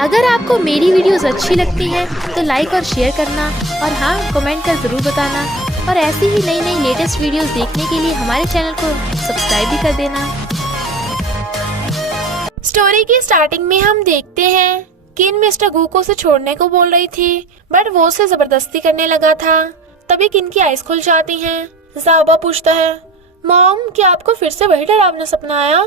अगर आपको मेरी वीडियोस अच्छी लगती है तो लाइक और शेयर करना, और हाँ, कमेंट कर ज़रूर बताना। और ऐसी ही नई नई लेटेस्ट वीडियोस देखने के लिए हमारे चैनल को सब्सक्राइब भी कर देना। स्टोरी की स्टार्टिंग में हम देखते हैं किन मिस्टर गू को उसे छोड़ने को बोल रही थी, बट वो उसे जबरदस्ती करने लगा था। तभी किन की आइज खुल जाती हैं। ज़ाओबा पूछता है, मॉम क्या आपको फिर से वही डरावना सपना आया?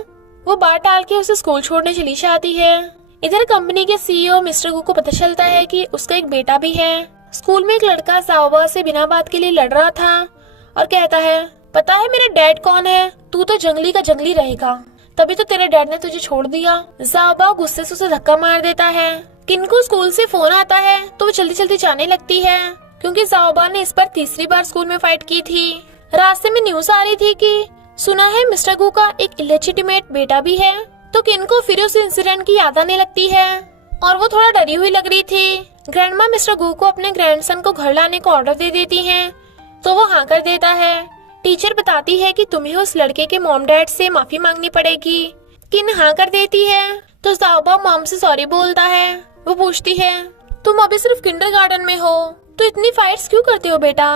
वो बात टाल के उसे स्कूल छोड़ने चली जाती है। इधर कंपनी के सीईओ मिस्टर गू को पता चलता है कि उसका एक बेटा भी है। स्कूल में एक लड़का ज़ाओबा से बिना बात के लिए लड़ रहा था और कहता है, पता है मेरा डैड कौन है? तू तो जंगली का जंगली रहेगा, तभी तो तेरे डैड ने तुझे छोड़ दिया। ज़ाओबा गुस्से से उसे धक्का मार देता है। किन को स्कूल से फोन आता है तो वो जल्दी जल्दी जाने लगती है, क्योंकि ज़ाओबा ने इस पर तीसरी बार स्कूल में फाइट की थी। रास्ते में न्यूज आ रही थी कि सुना है मिस्टर गू का एक इलेजिटिमेट बेटा भी है। तो किन को फिर उस इंसिडेंट की याद आने लगती है और वो थोड़ा डरी हुई लग रही थी। ग्रैंडमा मिस्टर गू को अपने ग्रैंडसन को घर लाने को ऑर्डर दे देती हैं, तो वो हाँ कर देता है। टीचर बताती है कि तुम्हें उस लड़के के मॉम डैड से माफी मांगनी पड़ेगी। किन हाँ कर देती है तो ज़ाओबा मॉम से सॉरी बोलता है। वो पूछती है, तुम अभी सिर्फ किंडरगार्टन में हो तो इतनी फाइट्स क्यों करते हो बेटा?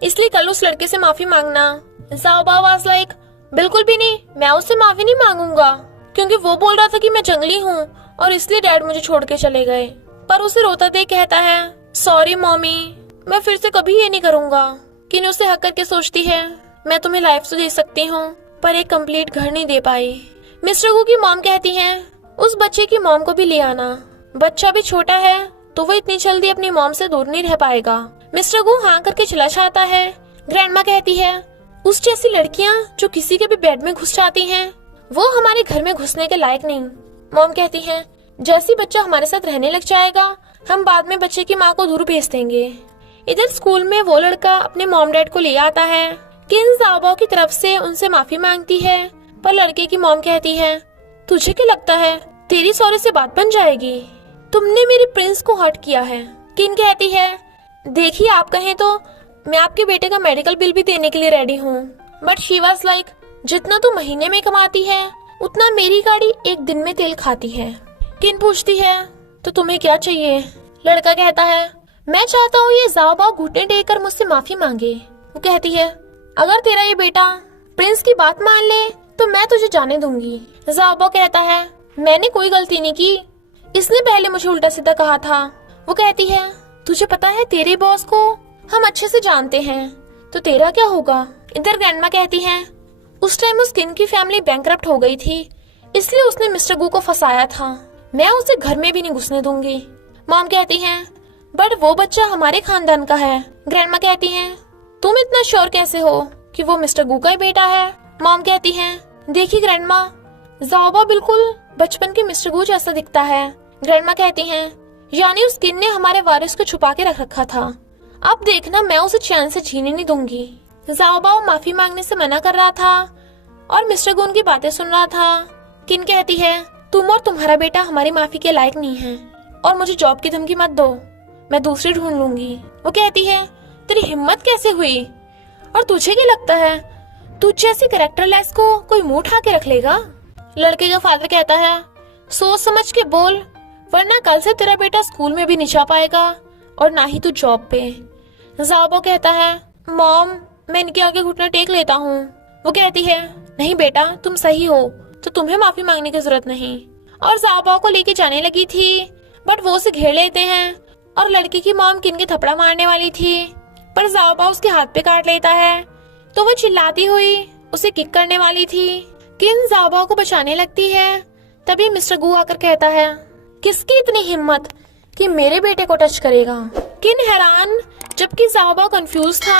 इसलिए कल उस लड़के से माफी मांगना। ज़ाओबा वाज लाइक, बिल्कुल भी नहीं, मैं उससे माफी नहीं मांगूंगा, क्योंकि वो बोल रहा था कि मैं जंगली हूँ और इसलिए डैड मुझे छोड़ के चले गए। पर उसे रोता देख कहता है, सॉरी मॉमी, मैं फिर से कभी ये नहीं करूंगा। किन उसे हक करके सोचती है, मैं तुम्हें लाइफ तो दे सकती हूँ पर एक कंप्लीट घर नहीं दे पाई। मिस्टर गू की मॉम कहती है, उस बच्चे की मॉम को भी ले आना, बच्चा भी छोटा है तो वो इतनी जल्दी अपनी मॉम से दूर नहीं रह पाएगा। मिस्टर गू हाँ करके चला जाता है। ग्रैंडमा कहती है, उस जैसी लड़कियाँ जो किसी के भी बेड में घुस जाती हैं, वो हमारे घर में घुसने के लायक नहीं। मॉम कहती है, जैसी बच्चा हमारे साथ रहने लग जाएगा हम बाद में बच्चे की माँ को दूर भेज देंगे। इधर स्कूल में वो लड़का अपने मॉम डैड को ले आता है। किन ज़ाओबा की तरफ से उनसे माफी मांगती है, पर लड़के की मॉम कहती है, तुझे क्या लगता है तेरी सॉरी से बात बन जाएगी? तुमने मेरे प्रिंस को हर्ट किया है। किन कहती है, देखिए आप कहें तो मैं आपके बेटे का मेडिकल बिल भी देने के लिए रेडी हूँ, बट शी वाज लाइक, जितना तू महीने में कमाती है उतना मेरी गाड़ी एक दिन में तेल खाती है। किन पूछती है, तो तुम्हें क्या चाहिए? लड़का कहता है, मैं चाहता हूँ ये ज़ाओबा घुटने टेक कर मुझसे माफी मांगे। वो कहती है, अगर तेरा ये बेटा प्रिंस की बात मान ले तो मैं तुझे जाने दूंगी। ज़ाओबा कहता है, मैंने कोई गलती नहीं की, इसने पहले मुझे उल्टा सीधा कहा था। वो कहती है, तुझे पता है तेरे बॉस को हम अच्छे से जानते हैं, तो तेरा क्या होगा? इधर ग्रैंडमा कहती है, उस टाइम उस किन की फैमिली बैंकरप्ट हो गई थी, इसलिए उसने मिस्टर गू को फंसाया था, मैं उसे घर में भी नहीं घुसने दूंगी। मॉम कहती है, बट वो बच्चा हमारे खानदान का है। ग्रैंडमा कहती है, तुम इतना श्योर कैसे हो कि वो मिस्टर गू का ही बेटा है? मॉम कहती है, देखिए ग्रैंडमा, ज़ाओबा बिल्कुल बचपन के मिस्टर गू जैसा दिखता है। ग्रैंडमा कहती है, यानी उस किन ने हमारे वारिस को छुपा के रख रखा था, अब देखना मैं उसे चैन से जीने नहीं दूंगी। ज़ाओबा माफी मांगने से मना कर रहा था और मिस्टर गू उनकी बातें सुन रहा था। किन कहती है, तुम और तुम्हारा बेटा हमारी माफी के लायक नहीं है और मुझे जॉब की धमकी मत दो, मैं दूसरी ढूंढ लूंगी। वो कहती है, तेरी हिम्मत कैसे हुई और तुझे क्या लगता है तुझ जैसी कैरेक्टरलेस को कोई मुंह उठा के रख लेगा? लड़के का फादर कहता है, सोच समझ के बोल, वरना कल से तेरा बेटा स्कूल में भी नहीं जा पाएगा और ना ही तू जॉब पे। ज़ाओबा कहता है, मॉम मैं इनके आगे घुटना टेक लेता हूँ। वो कहती है, नहीं बेटा तुम सही हो तो तुम्हें माफी मांगने की जरूरत नहीं। और ज़ाओबा को लेके जाने लगी थी, बट वो उसे घेर लेते हैं और लड़की की मॉम किन के थपड़ा मारने वाली थी, पर ज़ाओबा उसके हाथ पे काट लेता है, तो वो चिल्लाती हुई उसे किक करने वाली थी। किन ज़ाओबा को बचाने लगती है, तभी मिस्टर गू आकर कहता है, किसकी इतनी हिम्मत कि मेरे बेटे को टच करेगा? किन हैरान जबकि ज़ाओबा कंफ्यूज था।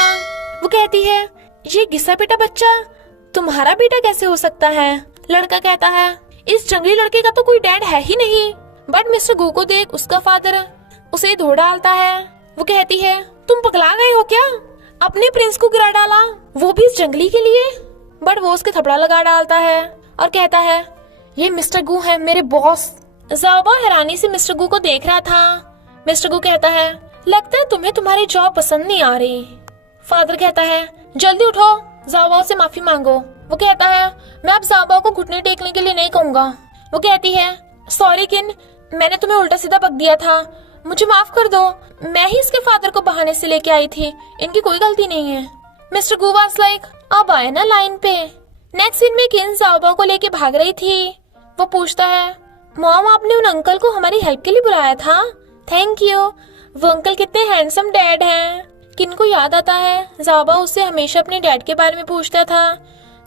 वो कहती है, ये घिसा पिटा बच्चा तुम्हारा बेटा कैसे हो सकता है? लड़का कहता है, इस जंगली लड़के का तो कोई डैड है ही नहीं। बट मिस्टर गू को देख उसका फादर उसे धो डालता है। वो कहती है, तुम पगला गए हो क्या? अपने प्रिंस को गिरा डाला, वो भी इस जंगली के लिए? बट वो उसके थपड़ा लगा डालता है और कहता है, ये मिस्टर गू है मेरे बॉस। ज़ाओबा हैरानी से मिस्टर गू को देख रहा था। मिस्टर गू कहता है, लगता है तुम्हें तुम्हारी जॉब पसंद नहीं आ रही। फादर कहता है, जल्दी उठो, ज़ाओबा से माफी मांगो। वो कहता है, मैं अब ज़ाओबा को घुटने टेकने के लिए नहीं कहूंगा। वो कहती है, सॉरी किन, मैंने तुम्हें उल्टा सीधा बक दिया था, मुझे माफ कर दो, मैं ही इसके फादर को बहाने से लेके आई थी, इनकी कोई गलती नहीं है। मिस्टर गू वाज लाइक, अब आए ना लाइन पे। नेक्स्ट सीन में किन ज़ाओबाओ को लेके भाग रही थी। वो पूछता है, मॉम आपने उन अंकल को हमारी हेल्प के लिए बुलाया था, थैंक यू। वो अंकल कितने हैंडसम डैड हैं। किन को याद आता है ज़ाओबाओ उससे हमेशा अपने डैड के बारे में पूछता था,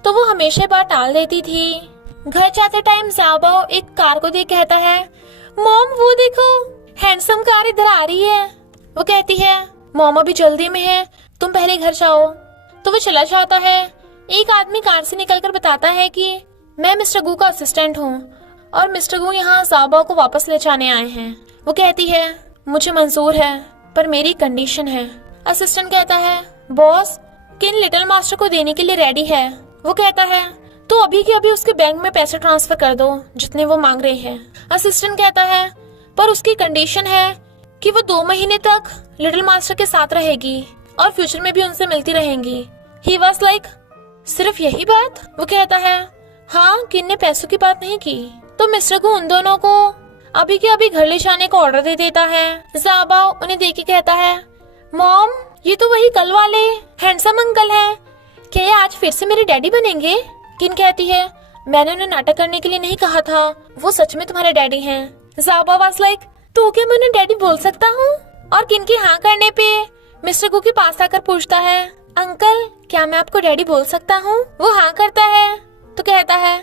तो वो हमेशा बात टाल देती थी। घर जाते टाइम ज़ाओबाओ एक कार को देख कहता है, मॉम वो देखो हैंडसम कार इधर आ रही है। वो कहती है, मॉम अभी जल्दी में है, तुम पहले घर जाओ। तो वो चला जाता है। एक आदमी कार से निकलकर बताता है कि मैं मिस्टर गू का असिस्टेंट हूँ और मिस्टर गू यहाँ ज़ाओबाओ को वापस ले जाने आए हैं। वो कहती है, मुझे मंजूर है पर मेरी कंडीशन है। असिस्टेंट कहता है, बॉस किन लिटिल मास्टर को देने के लिए रेडी है। वो कहता है, तो अभी के अभी उसके बैंक में पैसे ट्रांसफर कर दो जितने वो मांग रहे हैं। असिस्टेंट कहता है, पर उसकी कंडीशन है कि वो 2 महीने तक लिटिल मास्टर के साथ रहेगी और फ्यूचर में भी उनसे मिलती रहेंगी। ही वाज लाइक, सिर्फ यही बात? वो कहता है, हाँ, किन ने पैसों की बात नहीं की। तो मिस्टर को उन दोनों को अभी के अभी घर ले जाने का ऑर्डर दे देता है। ज़ाओबाओ उन्हें देख के कहता है, मॉम ये तो वही कल वाले हैंडसम अंकल हैं, क्या ये आज फिर से मेरे डैडी बनेंगे? किन कहती है, मैंने उन्हें नाटक करने के लिए नहीं कहा था, वो सच में तुम्हारे डैडी हैं। ज़ाओबाओ वाज लाइक, तो क्या मैं उन्हें डैडी बोल सकता हूँ? और किन की हाँ करने पे मिस्टर गू के पास आकर पूछता है, अंकल क्या मैं आपको डैडी बोल सकता हूँ? वो हाँ करता है तो कहता है,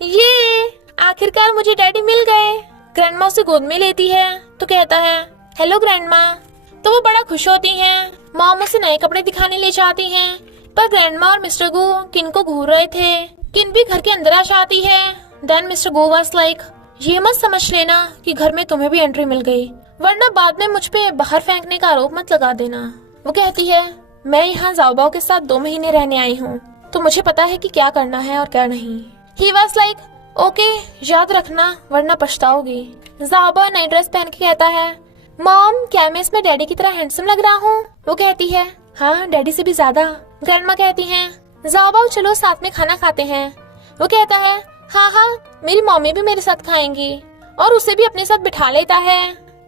ये आखिरकार मुझे डैडी मिल गए। ग्रैंडमा उसे गोद में लेती है तो कहता है, हेलो ग्रैंडमा। तो वो बड़ा खुश होती हैं। मॉम उसे नए कपड़े दिखाने ले जाती हैं, पर ग्रैंडमा और मिस्टर गू किन को घूर रहे थे। किन भी घर के अंदर आ जाती है। Then mister Gu was like, ये मत समझ लेना कि घर में तुम्हें भी एंट्री मिल गई, वरना बाद में मुझ पे बाहर फेंकने का आरोप मत लगा देना। वो कहती है, मैं यहाँ ज़ाओबाओ के साथ 2 महीने रहने आई हूँ, तो मुझे पता है कि क्या करना है और क्या नहीं। ही वाज लाइक, ओके याद रखना वरना पछताओगी। ज़ाओबाओ नई ड्रेस पहन के कहता है, मॉम क्या मैं इसमें डैडी की तरह हैंडसम लग रहा हूँ? वो कहती है, हाँ डैडी से भी ज्यादा। ग्रैंडमा कहती हैं, ज़ाओबाओ चलो साथ में खाना खाते हैं। वो कहता है, हाँ हाँ मेरी मम्मी भी मेरे साथ खाएंगी, और उसे भी अपने साथ बिठा लेता है।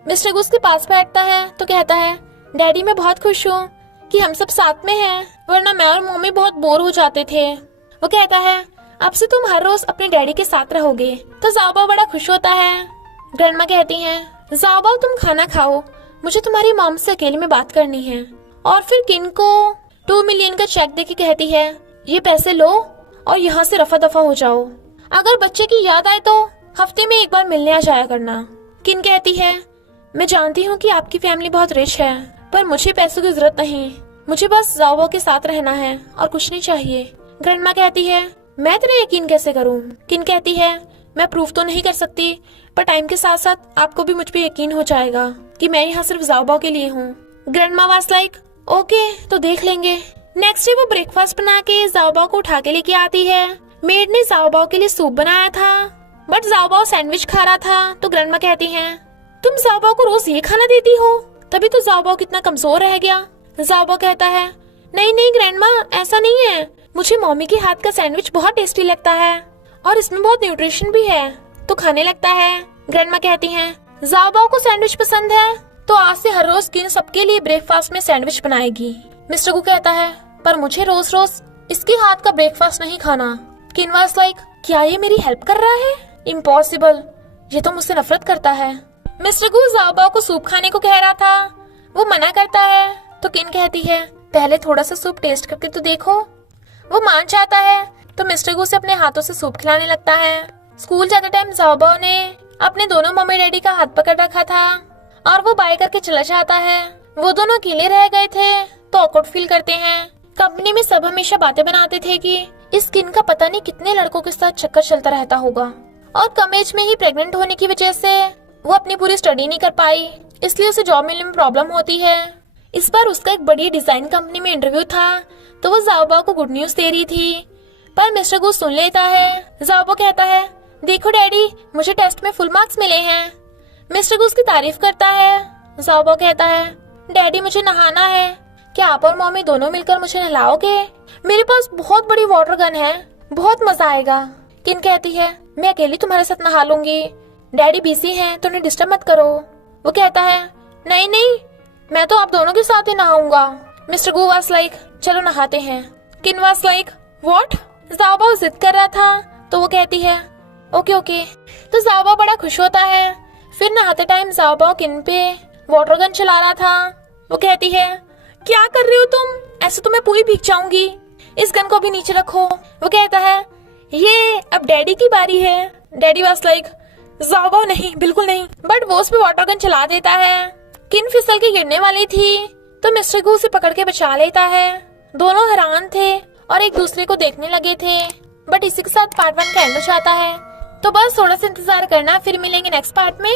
मिस्टर गुस के पास बैठता है तो कहता है, डैडी मैं बहुत खुश हूँ कि हम सब साथ में हैं, वरना मैं और मम्मी बहुत बोर हो जाते थे। वो कहता है, अब से तुम हर रोज अपने डैडी के साथ रहोगे। तो ज़ाओबाओ बड़ा खुश होता है। ग्रैंडमा कहती हैं, ज़ाओबाओ तुम खाना खाओ, मुझे तुम्हारी मॉम से अकेले में बात करनी है। और फिर किन को 2 मिलियन का चेक देके कहती है, ये पैसे लो और यहाँ से रफा दफा हो जाओ। अगर बच्चे की याद आए तो हफ्ते में एक बार मिलने आ जाया करना। किन कहती है, मैं जानती हूँ कि आपकी फैमिली बहुत रिच है, पर मुझे पैसों की जरूरत नहीं, मुझे बस ज़ाओबाओ के साथ रहना है और कुछ नहीं चाहिए। ग्रैंडमा कहती है, मैं तेरा यकीन कैसे करूँ? किन कहती है, मैं प्रूफ तो नहीं कर सकती, पर टाइम के साथ साथ आपको भी मुझ पे यकीन हो जाएगा कि मैं यहाँ सिर्फ ज़ाओबाओ के लिए हूँ। ग्रैंडमा वाज लाइक, ओके तो देख लेंगे। नेक्स्ट डे वो ब्रेकफास्ट बना के ज़ाओबाओ को उठा के लेके आती है। मेड ने ज़ाओबाओ के लिए सूप बनाया था, बट ज़ाओबाओ सैंडविच खा रहा था। तो ग्रैंडमा कहती हैं, तुम ज़ाओबाओ को रोज ये खाना देती हो, तभी तो ज़ाओबाओ कितना कमजोर रह गया। ज़ाओबाओ कहता है, नहीं नहीं ग्रैंडमा ऐसा नहीं है, मुझे मम्मी के हाथ का सैंडविच बहुत टेस्टी लगता है और इसमें बहुत न्यूट्रिशन भी है, तो खाने लगता है। ग्रैंडमा कहती हैं, ज़ाओबाओ को सैंडविच पसंद है तो आज से हर रोज किन सबके लिए ब्रेकफास्ट में सैंडविच बनाएगी। मिस्टर गू कहता है, पर मुझे रोज रोज इसके हाथ का ब्रेकफास्ट नहीं खाना। किन वाज लाइक, क्या ये मेरी हेल्प कर रहा है? इम्पॉसिबल, ये तो मुझसे नफरत करता है। मिस्टर गू ज़ाओबाओ को सूप खाने को कह रहा था, वो मना करता है। तो किन कहती है, पहले थोड़ा सा सूप टेस्ट करके तो देखो। वो मान जाता है तो मिस्टर गू से अपने हाथों से सूप खिलाने लगता है। स्कूल जाते टाइम ज़ाओबाओ ने अपने दोनों मम्मी डैडी का हाथ पकड़ रखा था और वो बाय करके चला जाता है। वो दोनों अकेले रह गए थे तो ऑकवर्ड फील करते हैं। कंपनी में सब हमेशा बातें बनाते थे कि इस किन का पता नहीं कितने लड़कों के साथ चक्कर चलता रहता होगा, और कम एज में ही प्रेग्नेंट होने की वजह से वो अपनी पूरी स्टडी नहीं कर पाई, इसलिए उसे जॉब मिलने में प्रॉब्लम होती है। इस बार उसका एक बड़ी डिजाइन कंपनी में इंटरव्यू था तो वो ज़ाओबाओ को गुड न्यूज दे रही थी, पर मिस्टर गू सुन लेता है। ज़ाओबाओ कहता है, देखो डैडी मुझे टेस्ट में फुल मार्क्स मिले हैं। मिस्टर गू उसकी तारीफ करता है। ज़ाओबाओ कहता है, डैडी मुझे नहाना है, क्या आप और मम्मी दोनों मिलकर मुझे नहलाओगे? मेरे पास बहुत बड़ी वाटर गन है, बहुत मजा आएगा। किन कहती है, मैं अकेली तुम्हारे साथ नहा लूंगी। डैडी बिजी हैं तो उन्हें डिस्टर्ब मत करो। वो कहता है नहीं नहीं, मैं तो आप दोनों के साथ ही नहाऊंगा। मिस्टर गू वाज लाइक चलो नहाते हैं। किन वाज लाइक व्हाट? ज़ाओबाओ जिद कर रहा था तो वो कहती है ओके ओके। तो ज़ाओबाओ बड़ा खुश होता है। फिर नहाते टाइम ज़ाओबाओ किन पे वाटर गन चला रहा था। वो कहती है क्या कर रही हो तुम, ऐसे तो मैं पूरी भीग जाऊंगी, इस गन को भी नीचे रखो। वो कहता है ये अब डैडी की बारी है। डैडी वाज लाइक ज़ाओबाओ नहीं, बिल्कुल नहीं। बट वो उस पे वाटर गन चला देता है। किन फिसल के गिरने वाली थी तो मिस्टर गू उसे पकड़ के बचा लेता है। दोनों हैरान थे और एक दूसरे को देखने लगे थे। बट इसी के साथ पार्ट 1 का एंड हो जाता है। तो बस थोड़ा सा इंतजार करना, फिर मिलेंगे नेक्स्ट पार्ट में।